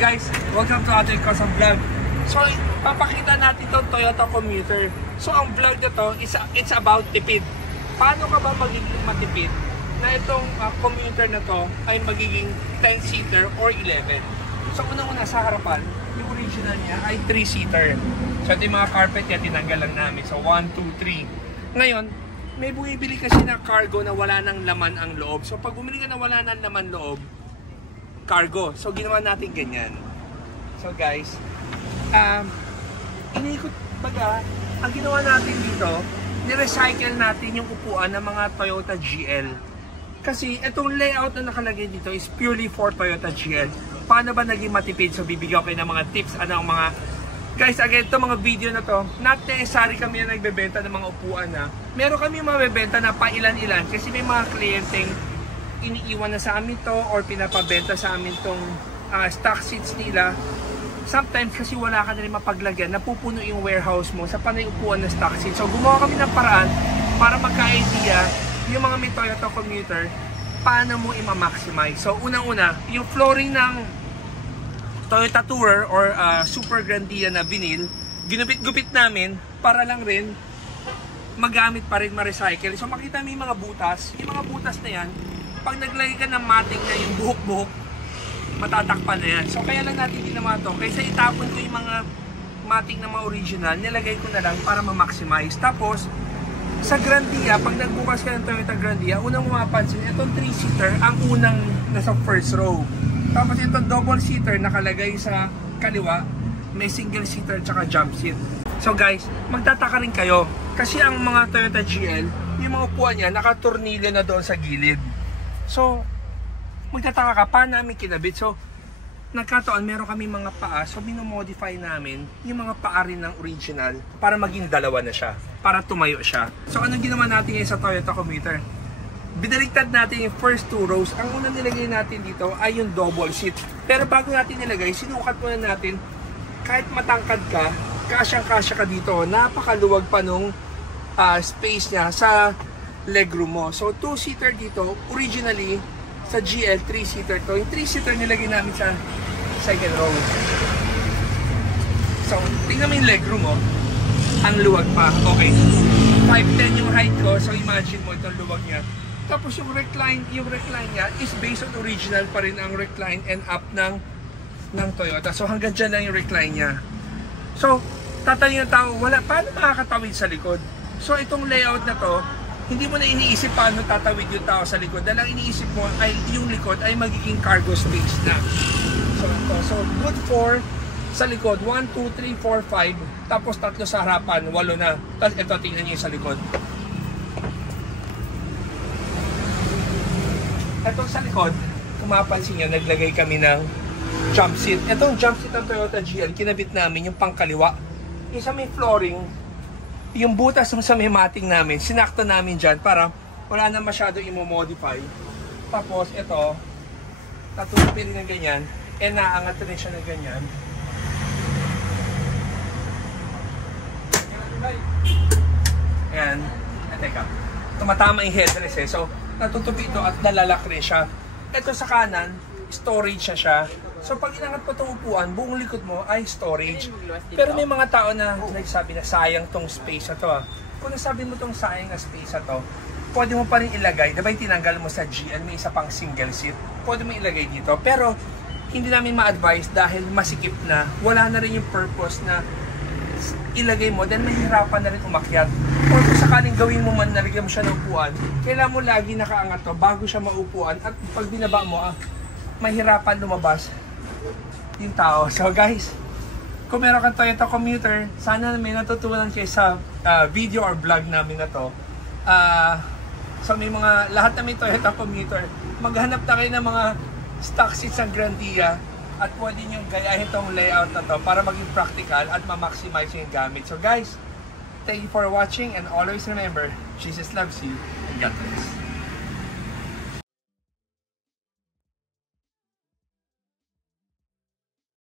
guys, welcome to Ate Cosm Vlog. So, papakita natin itong Toyota Commuter. So, ang vlog na to, it's about tipid. Paano ka ba magiging matipid na itong commuter na to ay magiging 10-seater or 11? So, unang-una sa harapan, yung original niya ay 3-seater. So, ito yung mga carpet niya, tinanggal lang namin. So, 1, 2, 3. Ngayon, may bumibili kasi na cargo na wala nang laman ang loob. So, pag bumili ka na wala nang laman loob, cargo. So, ginawa natin ganyan. So, guys, iniikot baga, ang ginawa natin dito, ni-recycle natin yung upuan ng mga Toyota GL. Kasi, itong layout na nakalagay dito is purely for Toyota GL. Paano ba naging matipid? So, bibigyan ko kayo ng mga tips, mga... Guys, again, itong mga video na to, not necessary kami na nagbebenta ng mga upuan na. Meron kami mabebenta na pailan-ilan kasi may mga kliyenteng iniiwan na sa amin to or pinapabenta sa amin tong stock seats nila. Sometimes kasi wala ka na rin mapaglagyan, napupuno yung warehouse mo sa panay upuan na stock seats. So gumawa kami ng paraan para magka-idea yung mga may Toyota Commuter paano mo i-maximize. So unang-una, yung flooring ng Toyota Tourer or Super Grandia na vinyl, ginupit-gupit namin para lang rin magamit pa rin ma-recycle. So makita mo yung mga butas na yan, pag naglagay ka ng mating na yung buhok-buhok, matatakpan na yan. So kaya lang natin ginawa to. Kaysa itapon ko yung mga mating na mga original, nilagay ko na lang para ma-maximize. Tapos, sa Grandia, pag nagbukas ka ng Toyota Grandia, unang mapapansin, itong 3-seater, ang unang nasa first row. Tapos itong double-seater, nakalagay sa kaliwa, may single-seater tsaka jump seat. So guys, magtataka rin kayo, kasi ang mga Toyota GL, yung mga upuan niya, nakatornilyo na doon sa gilid. So, magtataka ka, paano namin kinabit? So, nagkataon, meron kami mga paa. So, minomodify namin yung mga paa rin ng original para maging dalawa na siya. Para tumayo siya. So, anong ginawa natin ngayon sa Toyota Commuter? Binaligtad natin yung first 2 rows. Ang unang nilagay natin dito ay yung double seat. Pero bago natin nilagay, sinukat muna natin, kahit matangkad ka, kasyang-kasya ka dito, napakaluwag pa nung space niya sa legroom mo. So, 2-seater dito, originally, sa GL, 3-seater to. Yung 3-seater nilagay namin sa second row. So, tingnan mo yung legroom mo. Ang luwag pa. Okay. 5'10 yung height ko. So, imagine mo itong luwag niya. Tapos, yung recline niya is based on original pa rin ang recline and up ng Toyota. So, hanggang dyan lang yung recline niya. So, tatanungin ng tao, paano makakatawid sa likod? So, itong layout na to, hindi mo na iniisip paano tatawid yung tao sa likod. Dahil ang iniisip mo ay yung likod ay magiging cargo space na. So good for sa likod. 1, 2, 3, 4, 5. Tapos 3 sa harapan. 8 na. Tapos ito, tingnan nyo yung sa likod. Ito sa likod, kung mapansin nyo, naglagay kami ng jump seat. Itong jump seat ng Toyota GL, kinabit namin yung pangkaliwa. Isa may flooring. Yung butas sa may mating namin, sinakto namin dyan para wala na masyado i-modify. Tapos ito, tatupin ng ganyan, naangat rin siya ng ganyan. Ayan, teka, tumatama yung headrest so natutupi ito at nalalak rin siya. Ito sa kanan, storage siya. So pag inangat mo itong upuan, buong likod mo ay storage. Pero may mga tao na nagsabi na sayang tong space na to. Kung nasabi mo tong sayang na space na to, pwede mo pa rin ilagay. Diba yung tinanggal mo sa GL, may isa pang single seat. Pwede mo ilagay dito. Pero hindi namin ma-advise dahil masikip na. Wala na rin yung purpose na ilagay mo. Then mahirapan na rin umakyat. Or kung sakaling gawin mo man, nalagyan mo siya ng upuan, kailangan mo lagi nakaangat to bago siya maupuan. At pag binaba mo, mahirapan lumabas yung tao. So guys, kung meron kang Toyota Commuter, sana may natutunan kayo sa video or vlog namin na to. So may lahat na may Toyota Commuter, maghanap na kayo ng mga stock seats ng Grandia at pwede nyo gayahin itong layout na to para maging practical at ma-maximize yung gamit. So guys, thank you for watching and always remember, Jesus loves you and God bless.